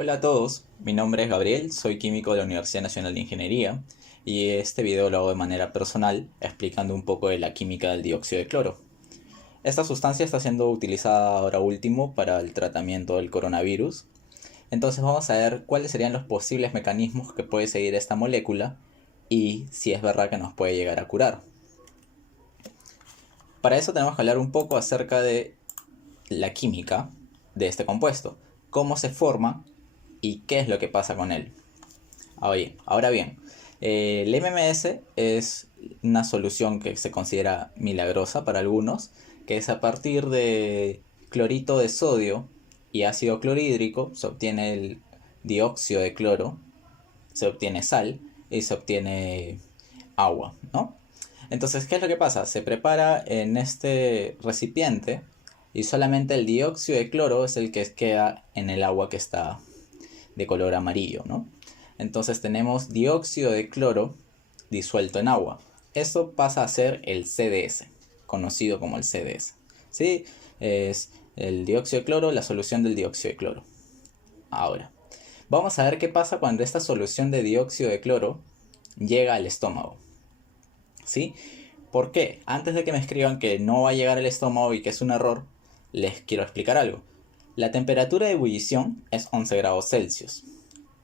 Hola a todos, mi nombre es Gabriel, soy químico de la Universidad Nacional de Ingeniería y este video lo hago de manera personal explicando un poco de la química del dióxido de cloro. Esta sustancia está siendo utilizada ahora último para el tratamiento del coronavirus, entonces vamos a ver cuáles serían los posibles mecanismos que puede seguir esta molécula y si es verdad que nos puede llegar a curar. Para eso tenemos que hablar un poco acerca de la química de este compuesto, cómo se forma y qué es lo que pasa con él. Ahora bien, el MMS es una solución que se considera milagrosa para algunos, que es a partir de clorito de sodio y ácido clorhídrico se obtiene el dióxido de cloro, se obtiene sal y se obtiene agua, ¿no? Entonces, ¿qué es lo que pasa? Se prepara en este recipiente y solamente el dióxido de cloro es el que queda en el agua que está de color amarillo, ¿no? Entonces tenemos dióxido de cloro disuelto en agua. Esto pasa a ser el CDS, conocido como el CDS. ¿Sí? Es el dióxido de cloro, la solución del dióxido de cloro. Ahora, vamos a ver qué pasa cuando esta solución de dióxido de cloro llega al estómago. ¿Sí? ¿Por qué? Antes de que me escriban que no va a llegar al estómago y que es un error, les quiero explicar algo. La temperatura de ebullición es 11 grados Celsius.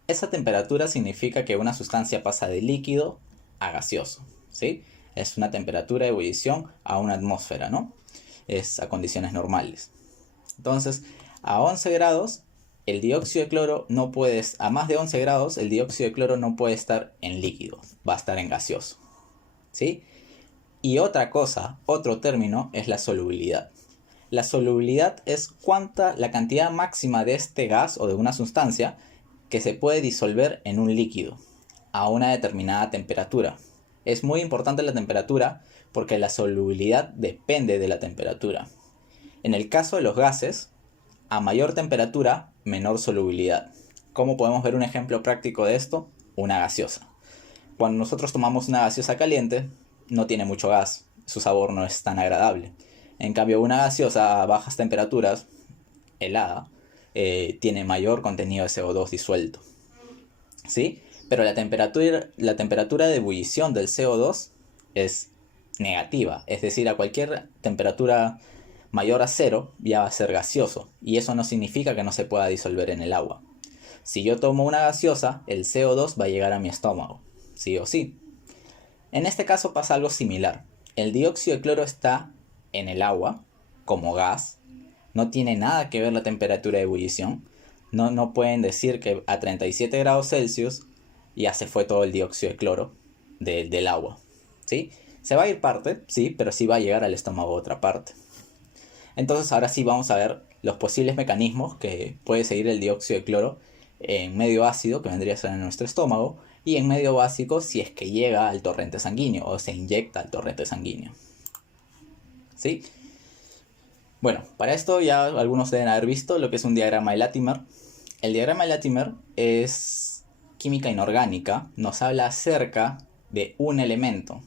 Esa temperatura significa que una sustancia pasa de líquido a gaseoso, ¿sí? Es una temperatura de ebullición a una atmósfera, ¿no? Es a condiciones normales. Entonces, a 11 grados, el dióxido de cloro no puede, a más de 11 grados, el dióxido de cloro no puede estar en líquido, va a estar en gaseoso, ¿sí? Y otra cosa, otro término, es la solubilidad. La solubilidad es la cantidad máxima de este gas o de una sustancia que se puede disolver en un líquido a una determinada temperatura. Es muy importante la temperatura porque la solubilidad depende de la temperatura. En el caso de los gases, a mayor temperatura, menor solubilidad. ¿Cómo podemos ver un ejemplo práctico de esto? Una gaseosa. Cuando nosotros tomamos una gaseosa caliente, no tiene mucho gas, su sabor no es tan agradable. En cambio, una gaseosa a bajas temperaturas, helada, tiene mayor contenido de CO2 disuelto, ¿sí? Pero la temperatura de ebullición del CO2 es negativa, es decir, a cualquier temperatura mayor a cero ya va a ser gaseoso, y eso no significa que no se pueda disolver en el agua. Si yo tomo una gaseosa, el CO2 va a llegar a mi estómago, sí o sí. En este caso pasa algo similar. El dióxido de cloro está en el agua como gas. No tiene nada que ver la temperatura de ebullición. No pueden decir que a 37 grados Celsius ya se fue todo el dióxido de cloro del agua, ¿sí? Se va a ir parte, sí, pero sí va a llegar al estómago otra parte. Entonces ahora sí vamos a ver los posibles mecanismos que puede seguir el dióxido de cloro en medio ácido, que vendría a ser en nuestro estómago, y en medio básico si es que llega al torrente sanguíneo o se inyecta al torrente sanguíneo, ¿sí? Bueno, para esto ya algunos deben haber visto lo que es un diagrama de Latimer. El diagrama de Latimer es química inorgánica, nos habla acerca de un elemento.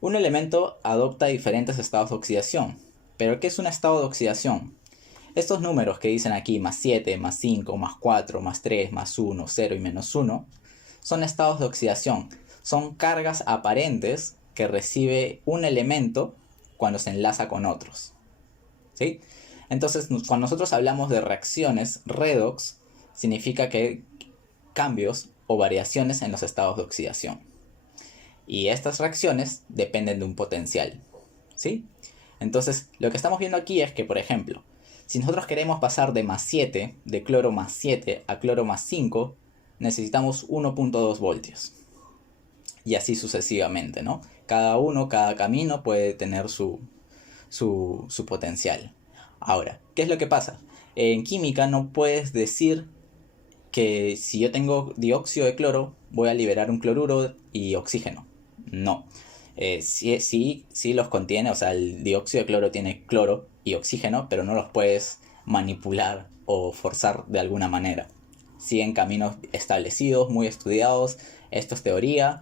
Un elemento adopta diferentes estados de oxidación. ¿Pero qué es un estado de oxidación? Estos números que dicen aquí, más 7, más 5, más 4, más 3, más 1, 0 y menos 1, son estados de oxidación. Son cargas aparentes que recibe un elemento cuando se enlaza con otros, ¿sí? Entonces, cuando nosotros hablamos de reacciones redox, significa que hay cambios o variaciones en los estados de oxidación. Y estas reacciones dependen de un potencial, ¿sí? Entonces, lo que estamos viendo aquí es que, por ejemplo, si nosotros queremos pasar de más 7, de cloro más 7 a cloro más 5, necesitamos 1.2 voltios. Y así sucesivamente, ¿no? Cada camino puede tener su potencial. Ahora, ¿qué es lo que pasa? En química no puedes decir que si yo tengo dióxido de cloro voy a liberar un cloruro y oxígeno. No. Sí los contiene, o sea, el dióxido de cloro tiene cloro y oxígeno, pero no los puedes manipular o forzar de alguna manera. Siguen caminos establecidos, muy estudiados. Esto es teoría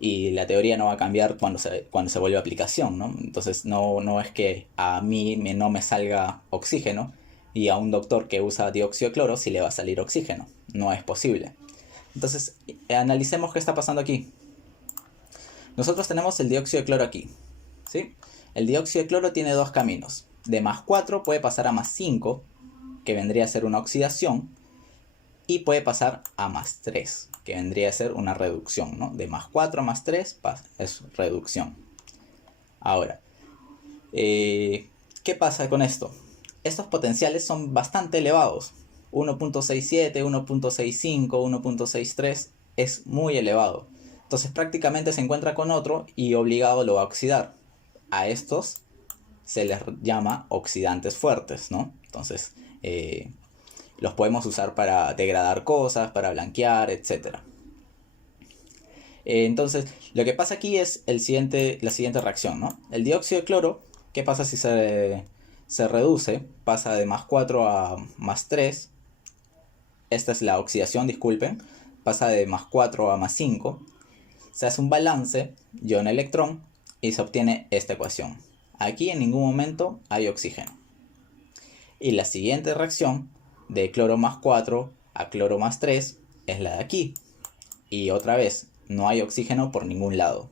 y la teoría no va a cambiar cuando se vuelve aplicación, ¿no? Entonces no es que a mí no me salga oxígeno, y a un doctor que usa dióxido de cloro sí le va a salir oxígeno. No es posible. Entonces, analicemos qué está pasando aquí. Nosotros tenemos el dióxido de cloro aquí, ¿sí? El dióxido de cloro tiene dos caminos. De +4 puede pasar a +5, que vendría a ser una oxidación, y puede pasar a +3, que vendría a ser una reducción, ¿no? De +4 a +3 es reducción. Ahora, ¿qué pasa con esto? Estos potenciales son bastante elevados. 1.67, 1.65, 1.63 es muy elevado. Entonces prácticamente se encuentra con otro y obligado lo va a oxidar. A estos se les llama oxidantes fuertes, ¿no? Entonces los podemos usar para degradar cosas, para blanquear, etc. Entonces lo que pasa aquí es la siguiente reacción, ¿no? El dióxido de cloro, ¿qué pasa si se reduce? Pasa de +4 a +3. Esta es la oxidación, disculpen. Pasa de +4 a +5. Se hace un balance ion-electrón y se obtiene esta ecuación. Aquí en ningún momento hay oxígeno. Y la siguiente reacción, de cloro +4 a cloro +3, es la de aquí. Y otra vez, no hay oxígeno por ningún lado.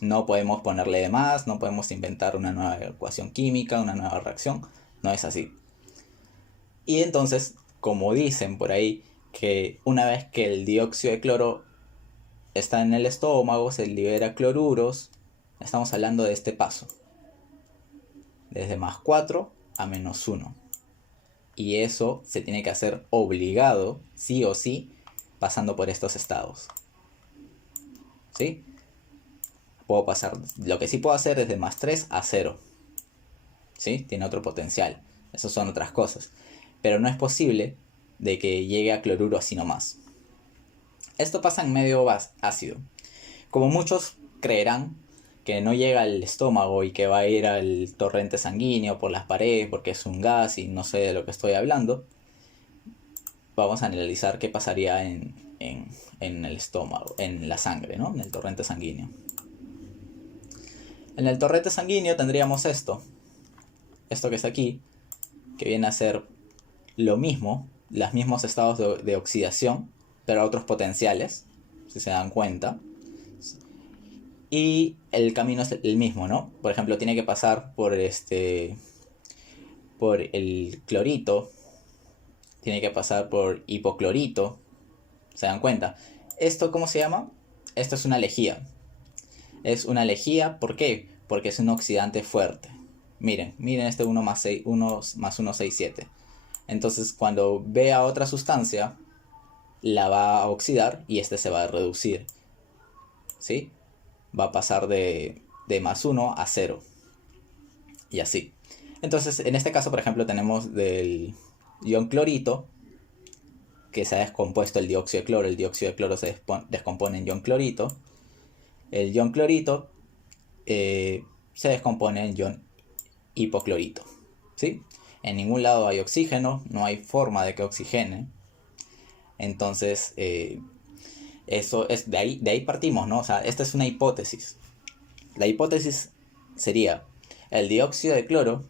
No podemos ponerle de más, no podemos inventar una nueva ecuación química, una nueva reacción. No es así. Y entonces, como dicen por ahí, que una vez que el dióxido de cloro está en el estómago, se libera cloruros, estamos hablando de este paso. Desde +4 a -1. Y eso se tiene que hacer obligado, sí o sí, pasando por estos estados. ¿Sí? Puedo pasar, lo que sí puedo hacer es de +3 a 0. ¿Sí? Tiene otro potencial. Esas son otras cosas. Pero no es posible de que llegue a cloruro así nomás. Esto pasa en medio ácido. Como muchos creerán que no llega al estómago y que va a ir al torrente sanguíneo por las paredes porque es un gas y no sé de lo que estoy hablando, vamos a analizar qué pasaría en el estómago, en la sangre, ¿no? En el torrente sanguíneo. En el torrente sanguíneo tendríamos esto que está aquí, que viene a ser lo mismo, los mismos estados de oxidación, pero a otros potenciales, si se dan cuenta. Y el camino es el mismo, ¿no? Por ejemplo, tiene que pasar por el clorito, tiene que pasar por hipoclorito. ¿Se dan cuenta? ¿Esto cómo se llama? Esto es una lejía. Es una lejía, ¿por qué? Porque es un oxidante fuerte. Miren este 1 más 6, 1 más 1, 6, 7. Entonces cuando vea otra sustancia, la va a oxidar y este se va a reducir. ¿Sí? Va a pasar de +1 a 0. Y así. Entonces, en este caso, por ejemplo, tenemos del ion clorito, que se ha descompuesto el dióxido de cloro. El dióxido de cloro se descompone en ion clorito. El ion clorito se descompone en ion hipoclorito. ¿Sí? En ningún lado hay oxígeno, no hay forma de que oxigene. Entonces, eso es de ahí partimos, ¿no? O sea, esta es una hipótesis. La hipótesis sería: el dióxido de cloro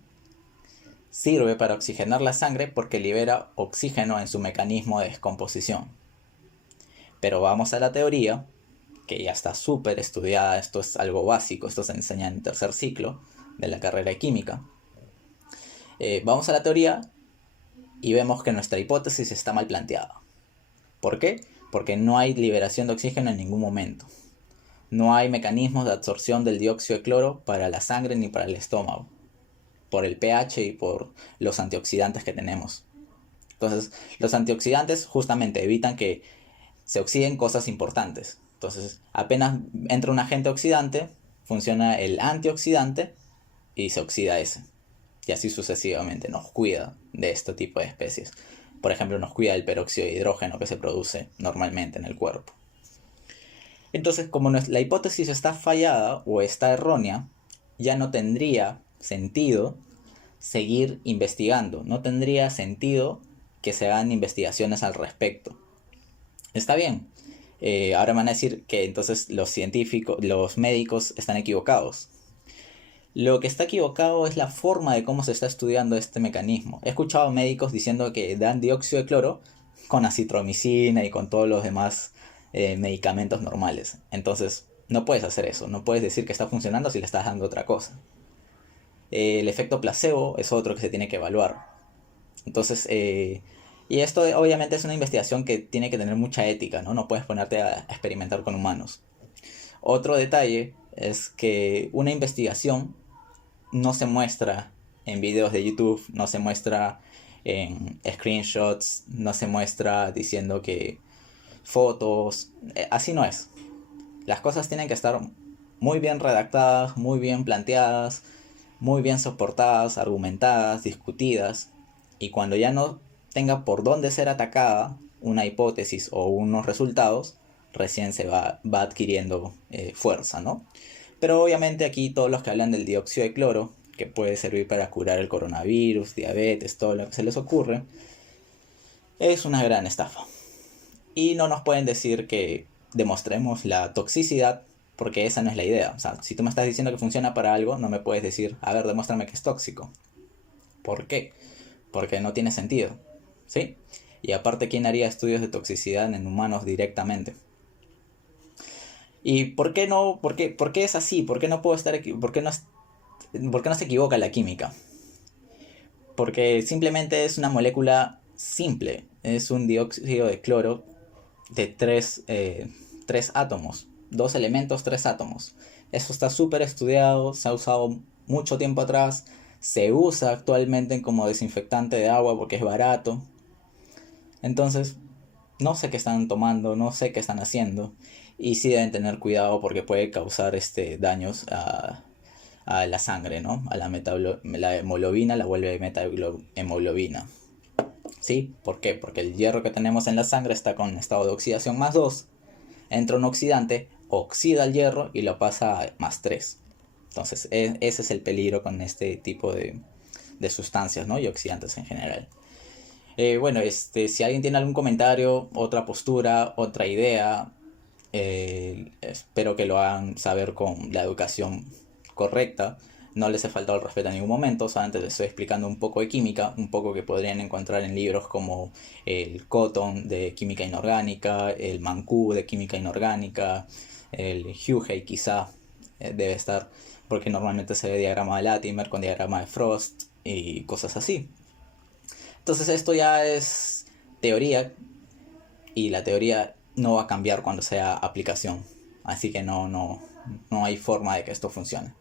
sirve para oxigenar la sangre porque libera oxígeno en su mecanismo de descomposición. Pero vamos a la teoría, que ya está súper estudiada, esto es algo básico, esto se enseña en tercer ciclo de la carrera de química. Vamos a la teoría y vemos que nuestra hipótesis está mal planteada. ¿Por qué? Porque no hay liberación de oxígeno en ningún momento. No hay mecanismos de absorción del dióxido de cloro para la sangre ni para el estómago, por el pH y por los antioxidantes que tenemos. Entonces, los antioxidantes justamente evitan que se oxiden cosas importantes. Entonces, apenas entra un agente oxidante, funciona el antioxidante y se oxida ese. Y así sucesivamente nos cuida de este tipo de especies. Por ejemplo, nos cuida del peróxido de hidrógeno que se produce normalmente en el cuerpo. Entonces, como la hipótesis está fallada o está errónea, ya no tendría sentido seguir investigando. No tendría sentido que se hagan investigaciones al respecto. Está bien. Ahora me van a decir que entonces los científicos, los médicos están equivocados. Lo que está equivocado es la forma de cómo se está estudiando este mecanismo. He escuchado médicos diciendo que dan dióxido de cloro con acitromicina y con todos los demás medicamentos normales. Entonces, no puedes hacer eso. No puedes decir que está funcionando si le estás dando otra cosa. El efecto placebo es otro que se tiene que evaluar. Entonces, y esto obviamente es una investigación que tiene que tener mucha ética, ¿no? No puedes ponerte a experimentar con humanos. Otro detalle es que una investigación no se muestra en videos de YouTube, no se muestra en screenshots, no se muestra diciendo que fotos, así no es. Las cosas tienen que estar muy bien redactadas, muy bien planteadas, muy bien soportadas, argumentadas, discutidas, y cuando ya no tenga por dónde ser atacada una hipótesis o unos resultados, recién se va adquiriendo fuerza, ¿no? Pero obviamente aquí todos los que hablan del dióxido de cloro, que puede servir para curar el coronavirus, diabetes, todo lo que se les ocurre, es una gran estafa. Y no nos pueden decir que demostremos la toxicidad, porque esa no es la idea. O sea, si tú me estás diciendo que funciona para algo, no me puedes decir, a ver, demuéstrame que es tóxico. ¿Por qué? Porque no tiene sentido, ¿sí? Y aparte, ¿quién haría estudios de toxicidad en humanos directamente? ¿Y por qué no? ¿Por qué es así? ¿Por qué no puedo estar por qué por qué no se equivoca la química? Porque simplemente es una molécula simple. Es un dióxido de cloro de tres átomos. Dos elementos, tres átomos. Eso está súper estudiado, se ha usado mucho tiempo atrás. Se usa actualmente como desinfectante de agua porque es barato. Entonces, no sé qué están tomando, no sé qué están haciendo. Y sí deben tener cuidado porque puede causar daños a la sangre, ¿no? A la hemoglobina la vuelve hemoglobina. ¿Sí? ¿Por qué? Porque el hierro que tenemos en la sangre está con estado de oxidación +2. Entra un oxidante, oxida el hierro y lo pasa a +3. Entonces, ese es el peligro con este tipo de sustancias, ¿no? Y oxidantes en general. Bueno, si alguien tiene algún comentario, otra postura, otra idea, espero que lo hagan saber con la educación correcta. No les he faltado el respeto en ningún momento, solamente les estoy explicando un poco de química, un poco que podrían encontrar en libros como el Cotton de química inorgánica, el Mancú de química inorgánica, el Hughey quizá debe estar, porque normalmente se ve diagrama de Latimer con diagrama de Frost y cosas así. Entonces esto ya es teoría y la teoría no va a cambiar cuando sea aplicación. Así que no hay forma de que esto funcione.